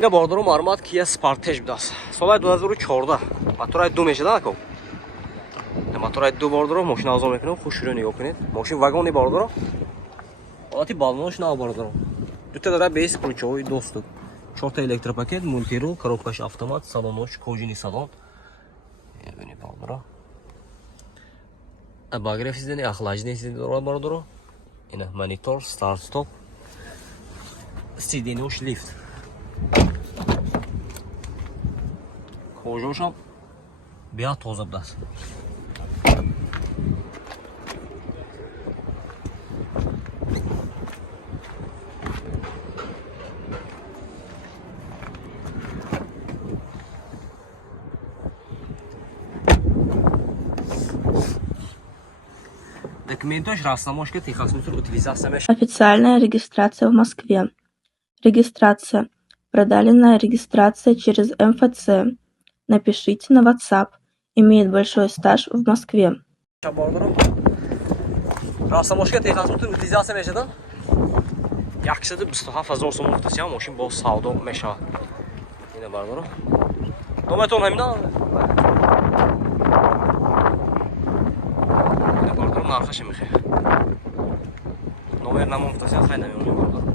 اینا باردارم آرمات کیا سپارتش بداست. سال 2014 موتور 2 میشه داکو. موتور 2 باردارم ماشین آزاد میکنم خوش رو نگاه کنید. ماشین واگونی باردارم. آتی بالونش نه باردارم. دو تا داره بیس کلوچوی دوستو. 4 تا الکتروپاکت مونتیرو коробкаш автомат салонош кожаный салон. ببینید باردارم. багреф сидени охлаждение сидени باردارم. اینا مانیتور استارت استاپ. سیدینوش لیفت. کجاشم بیا توزه بدست. Документош рассамошка техасмутур утилизация меш. Официальная регистрация в Москве. Регистрация. Продленная регистрация через МФЦ. Напишите на WhatsApp. Имеет большой стаж в Москве. Рассамошка техасмутур утилизация мешадан. 127,000 сом мухтасия машин бо савдо меша. Ина бардорам. Номертон ҳамина. Ина бардорам нархаш мехе. Номер намухтасия хай намиёни бардорам.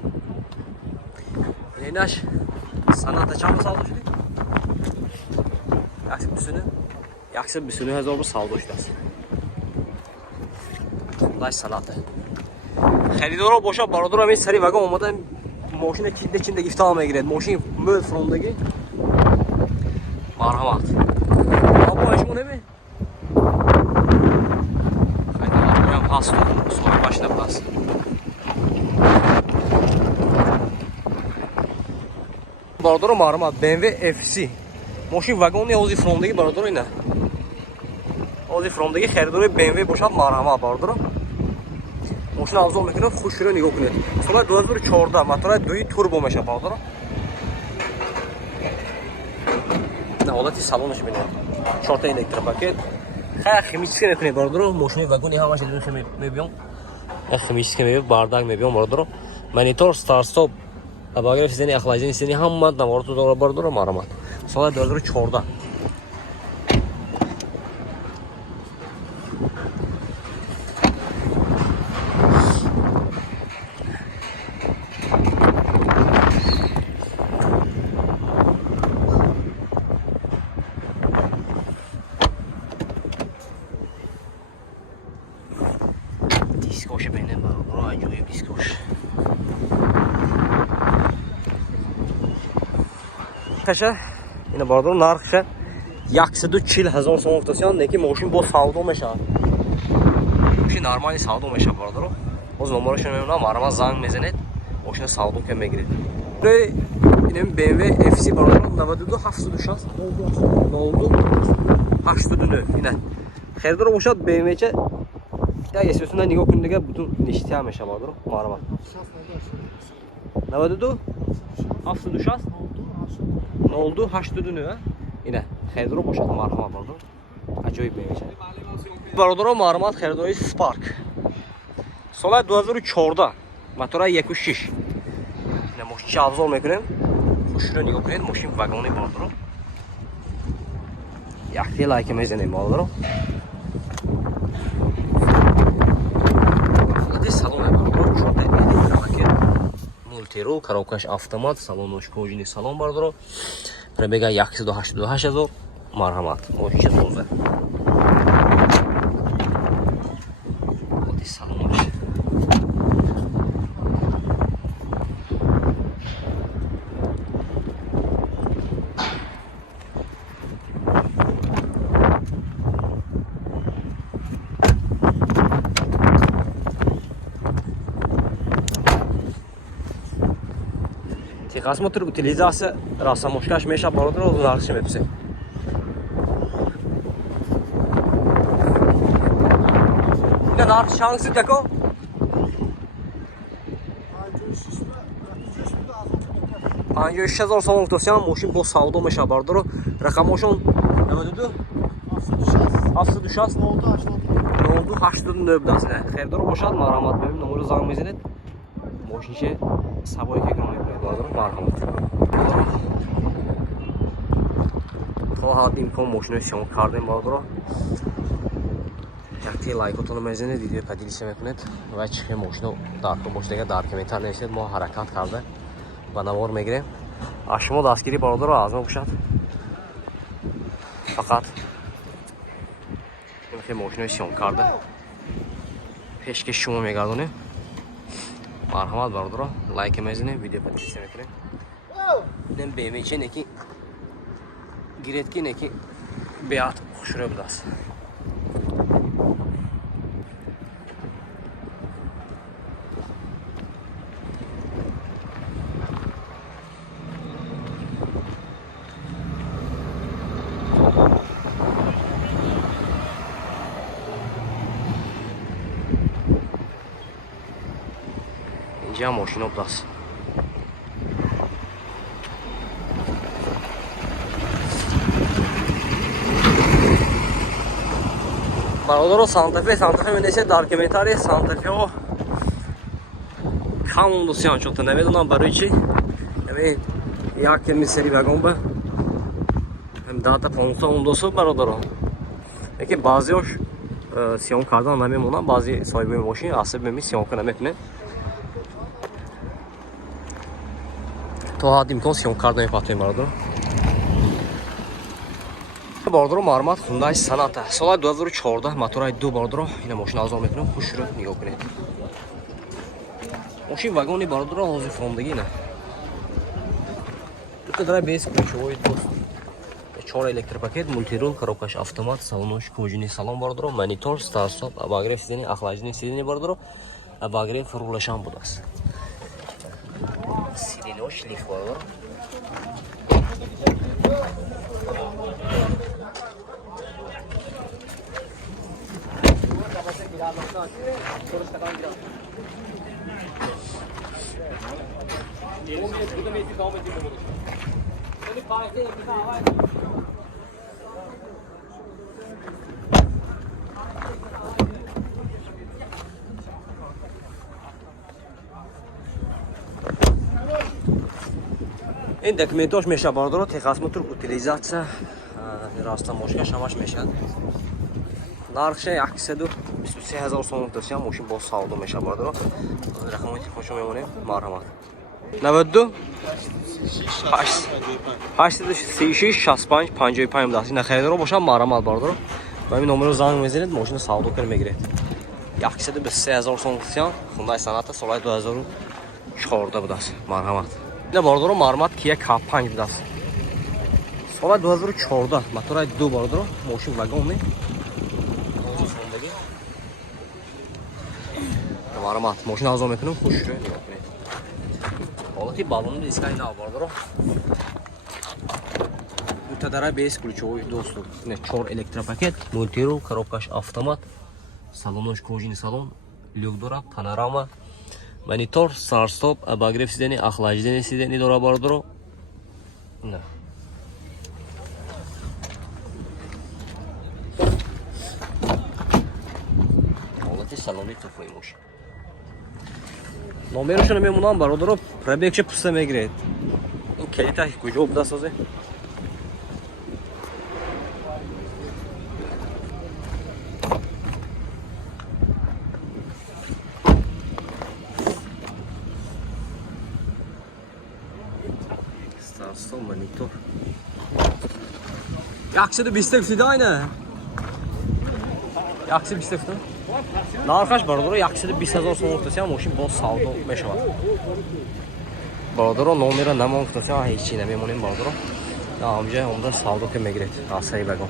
Инаш саната чанд савдо шуди? 129,000 савдо шудааст. Хундай саната. خریدارا باشه برادرم این سری وگا اومدن ماشین چinde گیفتا میگیرد ماشین مول فروندگی مرحمت ابو اشمو نمی خیلی هم هست سوال باشه بس برادرم مرحمت BMW FC ماشین وگون اوزی فروندگی برادر اینه اوزی فروندگی خریدار BMW باشه مرحمت برادرم ماشین افزار میکنم خوش رو نگاه کنید. سال 2014 موتور 2 توربو میشه برادرم. نه حالتی سالونش ببینید. 4 تا الکتروپاکت. خیلی خمیسکی میکنه برادرم. ماشین واگونی همش دیدون میبینم. خمیسکی میبینم بارداگ میبینم برادرم. مانیتور استارت استاپ. باگر فیزنی اخلاجی نیستی هم من نوارد تو داره برادرم مرامت. سال 2014 دیسکوش بینه برو عجیب دیسکوش تشه اینه باردارم نرخشه 140,000 سوم افتادن نکی ماشین با ساودو میشه ماشین نرمالی ساودو میشه باردارم باز نمرش نمیدونم مرا زنگ میزنید ماشین ساودو که میگیرید اینم BMW FC باردارم 92 760 92 89 اینه خریدار باشد BMW چه یا اسمشون نگاه کنید دیگه بتون نشتی هم میشه باردارم مرا 92 760 oldu 89 اینه خریدار باشد مرحمت باردارم عجیب میشه باردارم مرحمت خریدار سپارک سال 2014 موتور 1.6 اینه ماشین افزار میکنیم خوش رو نگاه کنید ماشین واگونی باردارم یک لایک میزنیم باردارم مولتیرو коробкаш автомат салонош кожаный салон бардоро пробега 188,000 марҳамат мошин тоза оти салонош Техасмотр утилизация рассамошкаш меша бародаро нархиш меписе. Ина нарх шанси тако? 56,000 сом уфтосиам мошин бо савдо меша бародаро рақамошон 92 760 02 89 даст. Хердор бошад марҳамат бебин номеро занг мезанед. Мошинше сабои ке гам мекунед бародаро марҳамат. то ҳад имкон мошинои сиён кардем бародаро. Якти лайкотон мезанед, видео падилиса мекунед ва чихе мошино дарко бош дега дар комментар нависед, мо ҳаракат карда ба навор мегирем. аз шумо дастгирӣ бародаро аз мо бошад. фақат ин мошинои сиён карда пешкаши шумо мегардонем. марҳамат бародаро, лайк мезанем, видео подписка мекунем. Ин бемече неки гиретки неки беат хушро будааст. инҷа мошино будааст. бародаро, Санта-Фе менесед дар комментарии Санта-Феҳо кам ундусиян чунто намедонам барои чи. Ами як мисери вагон ба 10-15 ундусу бародаро. Яке баъзиош сиён кардан намемонанд, баъзи соҳибои мошин асаб меми сиёнка намекунед. то ҳад имкон сиён карда мепатоем бародаро. бародаро, мармат Hyundai Sonata соли 2014 мотораи 2 бародаро. ина мошина азор мекунам, хушро нигоҳ кунед. мошин вагони бародаро ҳозир фондагина. Тут драй без ключевой доступ. 4 электропакет, мультирул, коробкаш автомат, салонош кожаный салон бародаро, монитор, старт-стоп, обогрев сидений, охлаждение сидений бародаро, обогрев рулашам будааст. Сиденош лифт бародаро. این دکمنتاش میشه باردارو تخصمتر утилизация راستاموشکش همش میشه. نرخش 123000 сом داشتم ماشین با ساودو میشه باردارو. رقمی خوشم میمونه مرحمت 92 836 65 55 داشت. نه خریدارو باشم مرحمت باردارو. با این نمره زنگ میزنید ماشین ساودو کنه میگیرید. 123000 сом داشتم Hyundai Sonata سال 2014 بود است. مرحمت. نه باردارو مرحمت Kia K5 بود است. سال 2014 мотораи 2 باردارو ماشین وگون мармат мошина азор мекунем, хушро нигоҳ кунед. ҳолати баллони дискаи нав бародаро. Мутадарай без ключевой доступ. 4 электропакет, мультирул, коробкаш автомат, салонош кожаный салон, люк дора, панорама, монитор, старт-стоп, обогрев сидений, охлаждение сидений дора бародаро. На. ҳолати салони туфлаи мошин. номерошо намемонам бародаро, пробегча пуста мегиред. ин калита куҷо будааст ҳозир? старт-стоп, монитор. 120 фидайна. 120 фида. нархаш бародаро 120000 сом гуфтасиям мошин бо савдо мешавад. бародаро номера намон гуфтасиям ҳеҷ чи намемонем бародаро. ҳамҷа омда савдо ка мегиред асаи вагон.